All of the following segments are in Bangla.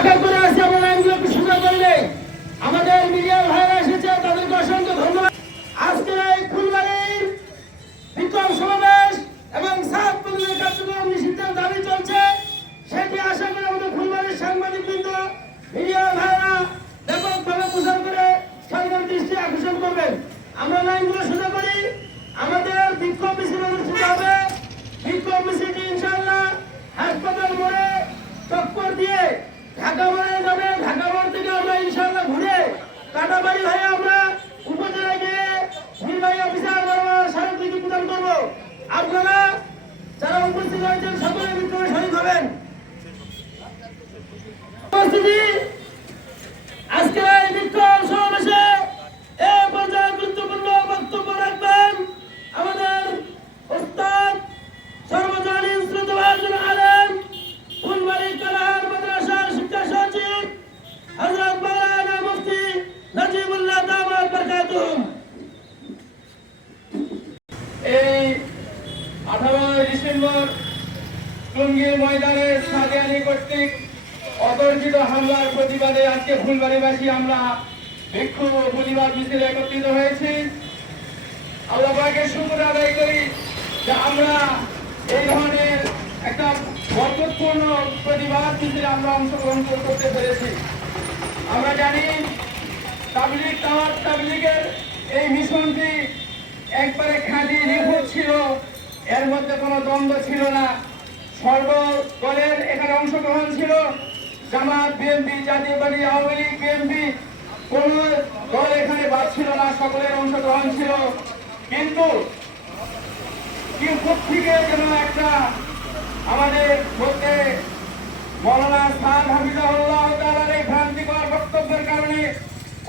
আশা করে আছি আমরা লাইনগুলোকে সোজা করলে আমাদের মিডিয়া ভাইরা এসেছে, তাদেরকে অসংখ্য ধন্যবাদ। আজকের এই ফুলবাড়ির বিক্ষোভ সমাবেশ এবং সাত প্রতিনিধি কার্যক্রম নিষিদ্ধের দাবি চলছে, সেটি আশা করে আমাদের ফুলবাড়ির সাংবাদিক বৃন্দ মিডিয়া ভাইরা ব্যাপকভাবে প্রচার করে সরকার দৃষ্টি আকর্ষণ করবেন। আমরা লাইনগুলো সোজা করি। আমাদের বিক্ষোভ মিছিল অনুষ্ঠিত হবে। বিক্ষোভ মিছিলটি ইনশাআল্লাহ হাসপাতাল মোড়ে চক্কর দিয়ে ঢাকা মোড়ে টঙ্গীর ময়দানে সাদিয়ানি কর্তৃক অতর্কিত হামলার প্রতিবাদে আজকে ফুলবাড়িবাসী আমরা বিক্ষোভ প্রতিবাদ মিছিলে একত্রিত হয়েছি। আল্লাহ শুক্র আদায় করি যে আমরা এই ধরনের একটা বরকতপূর্ণ প্রতিবাদ মিছিলে আমরা অংশগ্রহণ করতে পেরেছি। আমরা জানি তাবলিগ তাওয়ার তাবলিগের এই মিশনটি একবারে খাঁটি নিখুঁত ছিল, এর মধ্যে কোনো দ্বন্দ্ব ছিল না। সর্বদলের এখানে অংশগ্রহণ ছিল Jamaat BNP Jatiya party, Awami League BNP কোন দল এখানে বাদ ছিল না, সকলের অংশগ্রহণ ছিল। কিন্তু থেকে যেন একটা আমাদের মধ্যে মৌলানা সাদ হাফিজাহুল্লাহ এই ভ্রান্তিকর বক্তব্যের কারণে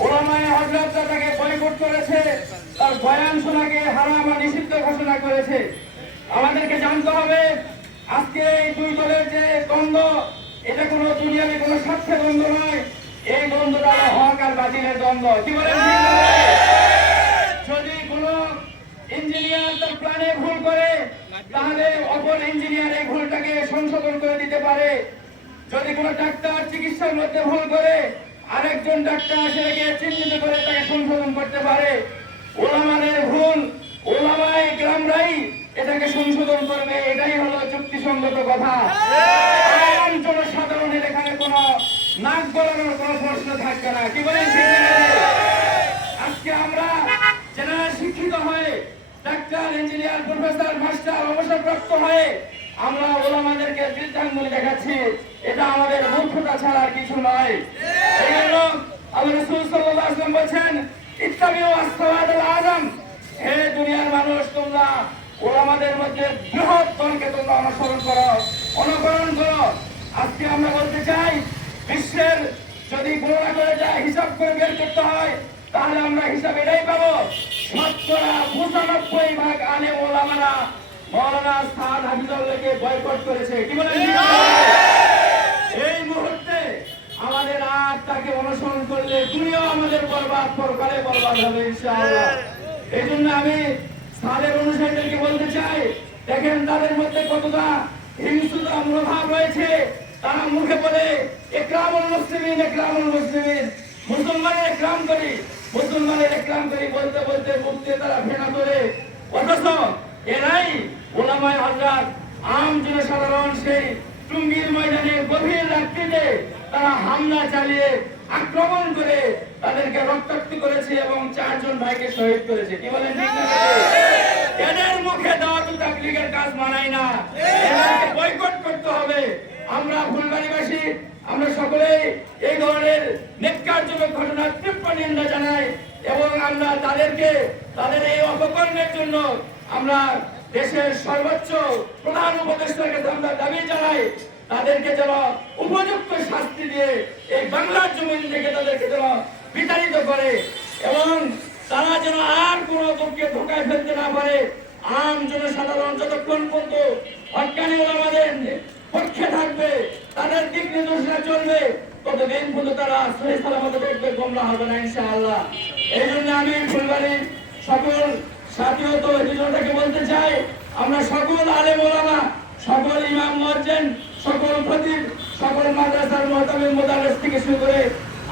ওলামায়ে হযরত তাকে বয়কট করেছে, তার বয়ান শোনাকে হারাম নিষিদ্ধ ঘোষণা করেছে। আমাদেরকে জানতে হবে আজকে এই দুই দলের যে দ্বন্দ্ব, এটা কোনো দুনিয়াতে কোনো স্বার্থের দ্বন্দ্ব নয়। এই দ্বন্দ্বটা হক আর বাতিলের দ্বন্দ্ব। কি বলেন যদি কোনো ইঞ্জিনিয়ার তার প্ল্যানে ভুল করে, তাহলে অপর ইঞ্জিনিয়ার এই ভুলটাকে সংশোধন করে দিতে পারে। যদি কোনো ডাক্তার চিকিৎসার মধ্যে ভুল করে, আরেকজন ডাক্তার সেটাকে চিহ্নিত করে তাকে সংশোধন করতে পারে। ওলামাদের এটাকে সংশোধন করবে এটাই হলো যুক্তিসঙ্গত কথা। জনসাধারণের এখানে কোনো নাক গলানোর কোনো প্রশ্ন থাকবে না। কি বলেন আজকে আমরা যারা শিক্ষিত হয়ে ডাক্তার ইঞ্জিনিয়ার প্রফেসর মাস্টার অবসরপ্রাপ্ত হয়ে আমরা ওলামাদেরকে বৃদ্ধাঙ্গুলি দেখাচ্ছি। এটা আমাদের মূর্খতা ছাড়া আর কিছু নয়। এই জন্য আল্লাহ রাসূল ওয়াসাল্লাম বলেছেন ইত্তাবিউ আসওয়াদাল হে দুনিয়ার মানুষ তোমরা ওলামাদের মধ্যে বৃহৎ দলকে তোমরা অনুসরণ করো অনুকরণ করো। আজকে আমরা বলতে চাই বিশ্বের যদি গণনা করে যায় হিসাব করে বের করতে হয় তাহলে আমরা হিসাব এটাই পাবো শতকরা পঁচানব্বই ভাগ আলে ওলামারা মৌলানা সাদ হাফিজুল্লাহকে বয়কট করেছে। কি আছে? এই মুহূর্তে আমাদের আর তাকে অনুসরণ করলে দুনিয়া আমাদের বরবাদ পরকালে বরবাদ হবে ইনশাআল্লাহ। এই জন্য আমি সাদের অনুসারীদেরকে বলতে চাই, দেখেন তাদের মধ্যে কতটা হিংসুতা মনোভাব রয়েছে। তারা মুখে বলে, একরামুল মুসলিমিন একরামুল মুসলিমিন। মুসলমানের একরাম করি, মুসলমানের একরাম করি বলতে বলতে মুখতে তারা ফেনা করে। অথচ এরাই ওলামায় হজরত আম জনসাধারণ সেই টুঙ্গির ময়দানে গভীর রাত্রিতে তারা হামলা চালিয়ে আক্রমণ করে তাদেরকে রক্তাক্ত করেছে এবং চারজন ভাইকে শহীদ করেছে। কি বলেন ঠিক না? এদের মুখে দাওয়াতুল তাকলিগের কাজ মানায় না। এদেরকে বয়কট করতে হবে। আমরা ফুলবাড়িবাসী আমরা সকলেই এই ধরনের নেককারজনক ঘটনার তীব্র নিন্দা জানাই এবং আমরা তাদেরকে, তাদের এই অপকর্মের জন্য আমরা দেশের সর্বোচ্চ প্রধান উপদেষ্টাকে আমরা দাবি জানাই। তাদেরকে যেন উপযুক্ত শাস্তি দিয়ে এই বাংলার জমিন থেকে তাদেরকে যেন বিতাড়িত করে এবং তারা যেন আর কোনো লোককে ঢোকায় ফেলতে না পারে। আম জনসাধারণ যতক্ষণ পর্যন্ত হকানি ওলামাদের পক্ষে থাকবে, তাদের দিক নির্দেশনা চলবে, ততদিন পর্যন্ত তারা সহি সালামত দেখবে গোমরা হবে না, ইনশাআল্লাহ। এই জন্য আমি ফুলবাড়ির সকল সাথীয়ত দুজনটাকে বলতে চাই, আমরা সকল আলে ওলামা, সকল ইমাম মজ্জেন সকল খতিব সকল মাদ্রাসার মহতামিম মোদারেস থেকে শুরু করে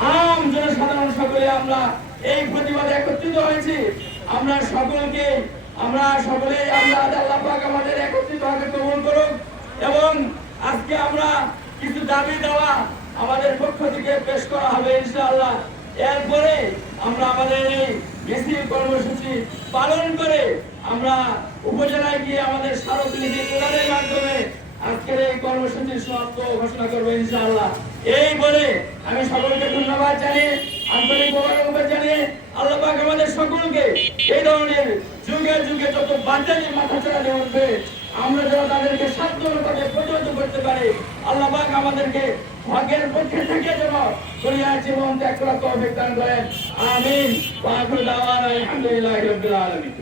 আম জনসাধারণ সকলে আমরা এই প্রতিবাদে একত্রিত হয়েছি। আমরা সকলকে, আমরা সকলে আমরা আল্লাহ পাক আমাদের একত্রিত হবে কবুল করুক এবং আজকে আমরা কিছু দাবি দেওয়া আমাদের পক্ষ থেকে পেশ করা হবে ইনশাআল্লাহ। এরপরে আমরা আমাদের এই মিছিল কর্মসূচি পালন করে আমরা উপজেলায় গিয়ে আমাদের স্মারকলিপি প্রদানের মাধ্যমে আজকের এই কর্মসূচির সমাপ্ত ঘোষণা করব ইনশাআল্লাহ। এই বলে আমি সকলকে ধন্যবাদ জানিয়ে, আন্তরিক মোবারকবাদ জানিয়ে আল্লাহ পাক আমাদের সকলকে এই ধরনের যুগে যুগে যত বাচ্চালি মাথা চড়ালে উঠবে আমরা যেন তাদেরকে সাধ্যভাবে প্রতিহত করতে পারি আল্লাহ পাক আমাদেরকে ভাগ্যের পক্ষে থেকে যেন দুনিয়ার জীবন ত্যাগ করার তৌফিক দান করেন। আমিন। ওয়া আখিরু দাওয়ানা আলহামদুলিল্লাহি রাব্বিল আলামিন।